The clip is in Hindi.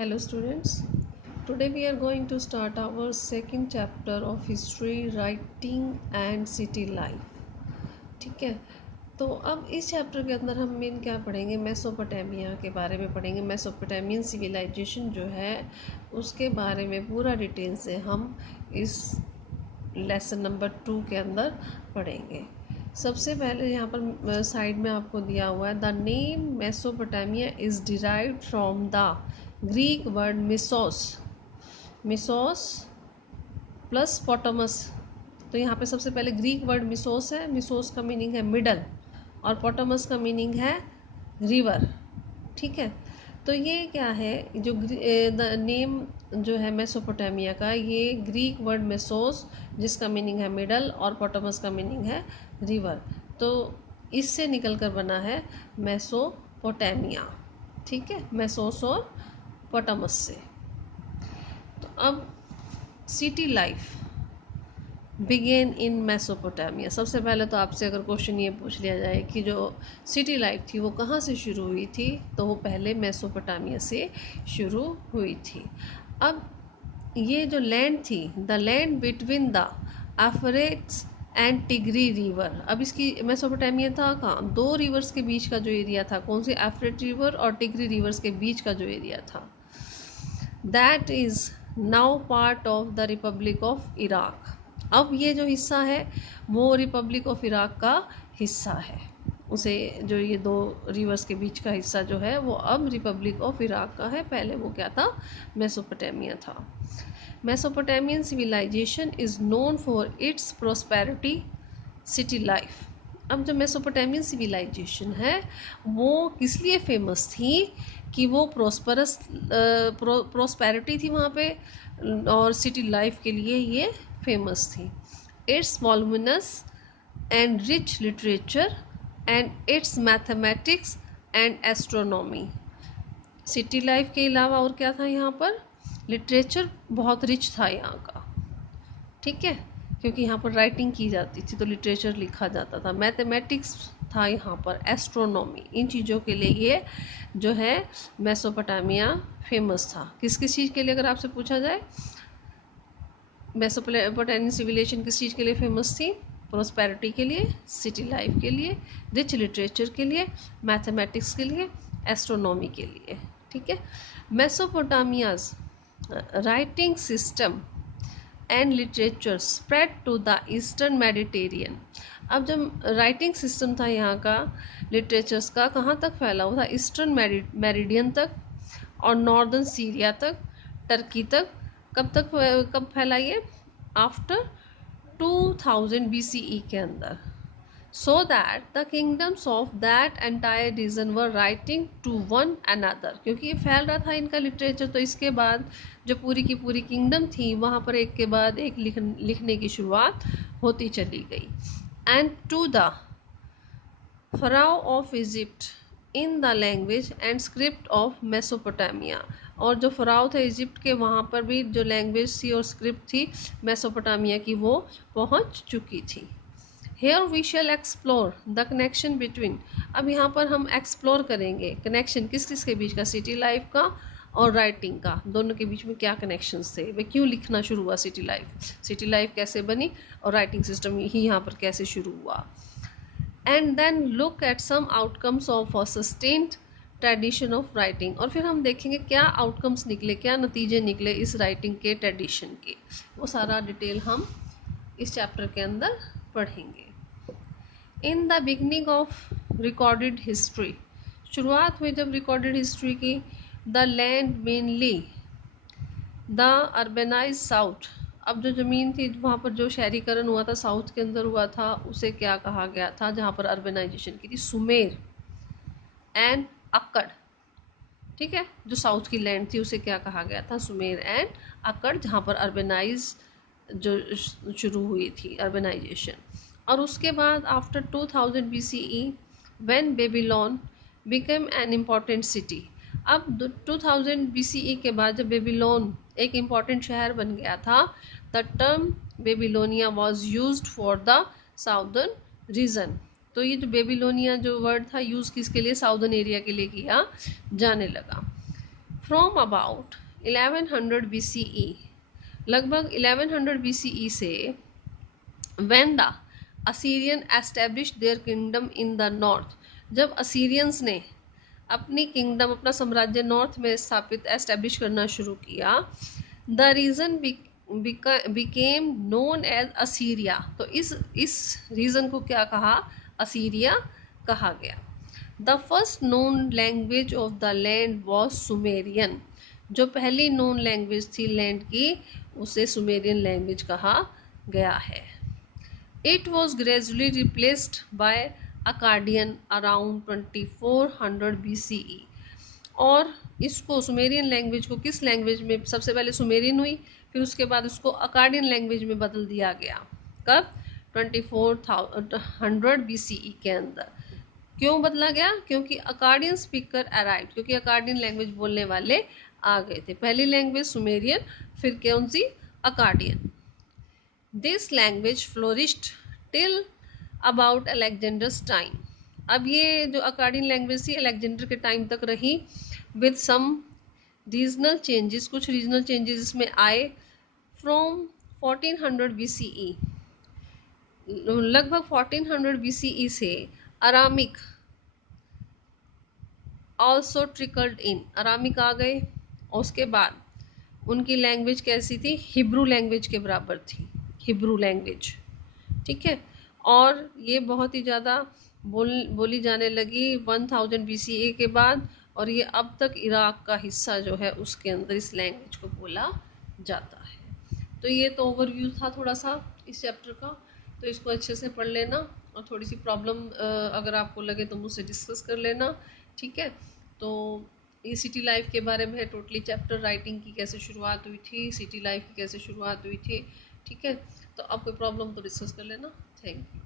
Hello students, today we are going to start our second chapter of history, writing and city life. ठीक है, तो अब इस चैप्टर के अंदर हम मेन क्या पढ़ेंगे, मेसोपोटामिया के बारे में पढ़ेंगे। मेसोपोटामियन सिविलाइजेशन जो है उसके बारे में पूरा डिटेल से हम इस लेसन नंबर 2 के अंदर पढ़ेंगे। सबसे पहले यहाँ पर साइड में आपको दिया हुआ है, the name Mesopotamia is derived from the Greek word mesos plus potamos. तो यहाँ पे सबसे पहले ग्रीक वर्ड मिसोस है, मिसोस का मीनिंग है मिडल और पोटामस का मीनिंग है रिवर। ठीक है, तो ये क्या है, जो नेम जो है मेसोपोटामिया का, ये ग्रीक वर्ड मेसोस जिसका मीनिंग है मिडल और पोटामस का मीनिंग है रिवर, तो इससे निकल कर बना है मेसोपोटामिया। ठीक है, मेसोस और पोटामस से। तो अब city life began in Mesopotamia. सबसे पहले तो आपसे अगर क्वेश्चन ये पूछ लिया जाए कि जो सिटी लाइफ थी वो कहाँ से शुरू हुई थी, तो वो पहले मेसोपोटामिया से शुरू हुई थी। अब ये जो लैंड थी, the land between the Euphrates and Tigris river. अब इसकी मेसोपोटामिया था कहाँ, दो रिवर्स के बीच का जो एरिया था, कौन सी, एफ्रेट रिवर और टिग्री रिवर्स के बीच का जो एरिया था, that is now part of the Republic of Iraq. अब ये जो हिस्सा है वो रिपब्लिक ऑफ इराक का हिस्सा है। उसे जो ये दो रिवर्स के बीच का हिस्सा जो है वो अब रिपब्लिक ऑफ इराक का है, पहले वो क्या था, मेसोपोटामिया था। Mesopotamian civilisation is known for its prosperity city life. अब जो मेसोपोटामियन सिविलाइजेशन है वो किस लिए फेमस थी कि वो प्रोस्पेरिटी थी वहाँ पे, और सिटी लाइफ के लिए ये फेमस थी। It's voluminous and rich literature and it's mathematics and astronomy. City life के अलावा और क्या था यहाँ पर, लिटरेचर बहुत रिच था यहाँ का। ठीक है, क्योंकि यहाँ पर राइटिंग की जाती थी तो लिटरेचर लिखा जाता था। मैथमेटिक्स था यहाँ पर, एस्ट्रोनॉमी, इन चीज़ों के लिए ये जो है मेसोपोटामिया फेमस था। किस किस चीज़ के लिए अगर आपसे पूछा जाए, मेसोपोटामियन सिविलाइजेशन किस चीज़ के लिए फेमस थी, प्रोस्पेरिटी के लिए, सिटी लाइफ के लिए, रिच लिटरेचर के लिए, मैथमेटिक्स के लिए, एस्ट्रोनॉमी के लिए। ठीक है, Mesopotamia's writing system and literature spread to the eastern Mediterranean. अब जब राइटिंग सिस्टम था यहाँ का, लिटरेचर्स का, कहाँ तक फैला हुआ था, ईस्टर्न मेरिडियन तक और नॉर्दर्न सीरिया तक, टर्की तक। कब फैला ये, आफ्टर 2000 BCE के अंदर, so that the kingdoms of that entire region were writing to one another। क्योंकि ये फैल रहा था इनका लिटरेचर, तो इसके बाद जो पूरी की पूरी किंगडम थी वहाँ पर एक के बाद एक लिखने की शुरुआत होती चली गई। And to the pharaoh of Egypt in the language and script of Mesopotamia. और जो फराओ थे इजिप्ट के, वहाँ पर भी जो लैंग्वेज थी और स्क्रिप्ट थी मेसोपोटामिया की, वो पहुँच चुकी थी। Here we shall explore the connection between। अब यहाँ पर हम एक्सप्लोर करेंगे कनेक्शन किस किस के बीच का, सिटी लाइफ का और राइटिंग का, दोनों के बीच में क्या कनेक्शंस थे, वे क्यों लिखना शुरू हुआ सिटी लाइफ कैसे बनी और राइटिंग सिस्टम ही यहाँ पर कैसे शुरू हुआ। And then look at some outcomes of a sustained tradition of writing. और फिर हम देखेंगे क्या आउटकम्स निकले, क्या नतीजे निकले इस राइटिंग के ट्रेडिशन के, वो सारा डिटेल हम इस चैप्टर के अंदर पढ़ेंगे। In the beginning of recorded history, शुरुआत हुई जब रिकॉर्डेड हिस्ट्री की, the land mainly the urbanised south. अब जो ज़मीन थी वहाँ पर जो शहरीकरण हुआ था साउथ के अंदर हुआ था, उसे क्या कहा गया था, जहाँ पर अर्बेनाइजेशन की थी, सुमेर एंड अक्कड़। ठीक है, जो साउथ की लैंड थी उसे क्या कहा गया था, सुमेर एंड अक्कड़, जहाँ पर अर्बेनाइज जो शुरू हुई थी, अर्बेनाइजेशन। और उसके बाद after 2000 BCE when Babylon become an important city. अब 2000 BCE के बाद जब बेबीलोन एक इम्पॉर्टेंट शहर बन गया था, the term Babylonia was used for the southern region. तो ये जो बेबीलोनिया जो वर्ड था यूज़ किसके लिए, साउदर्न एरिया के लिए किया जाने लगा। फ्रॉम अबाउट 1100 BCE, लगभग 1100 BCE से, when the Assyrian established their kingdom in the north, जब असीरियंस ने अपनी किंगडम, अपना साम्राज्य नॉर्थ में स्थापित एस्टेब्लिश करना शुरू किया, the region became known as Assyria, तो इस रीजन को क्या कहा, असीरिया कहा गया। The first known language of the land was Sumerian, जो पहली नोन लैंग्वेज थी लैंड की, उसे सुमेरियन लैंग्वेज कहा गया है। It was gradually replaced by Akkadian around 2400 BCE, और इसको सुमेरियन लैंग्वेज को किस लैंग्वेज में, सबसे पहले सुमेरियन हुई, फिर उसके बाद उसको अकाडियन लैंग्वेज में बदल दिया गया। कब, 2400 BCE के अंदर। क्यों बदला गया, क्योंकि अकाडियन स्पीकर अराइव, क्योंकि अकाडियन लैंग्वेज बोलने वाले आ गए थे। पहली लैंग्वेज सुमेरियन, फिर कौन सी, Akkadian. This language flourished till about Alexander's time, अब ये जो अकाडियन लैंग्वेज थी अलेक्जेंडर के टाइम तक रही, विद सम रीजनल चेंजेस, कुछ रीजनल चेंजेस इसमें आए। फ्रॉम 1400 BCE, लगभग 1400 BCE से Aramaic also trickled in, Aramaic आ गए, और उसके बाद उनकी लैंग्वेज कैसी थी, हिब्रू लैंग्वेज के बराबर थी, हिब्रू लैंग्वेज, ठीक है। और ये बहुत ही ज़्यादा बोली जाने लगी 1000 BCE के बाद, और ये अब तक इराक का हिस्सा जो है उसके अंदर इस लैंग्वेज को बोला जाता है। तो ये तो ओवरव्यू था थोड़ा सा इस चैप्टर का, तो इसको अच्छे से पढ़ लेना, और थोड़ी सी प्रॉब्लम अगर आपको लगे तो मुझसे डिस्कस कर लेना, ठीक है। तो ये सिटी लाइफ के बारे में है टोटली चैप्टर, राइटिंग की कैसे शुरुआत हुई थी, सिटी लाइफ की कैसे शुरुआत हुई थी, ठीक है। तो आप कोई प्रॉब्लम तो डिस्कस कर लेना। Thank you.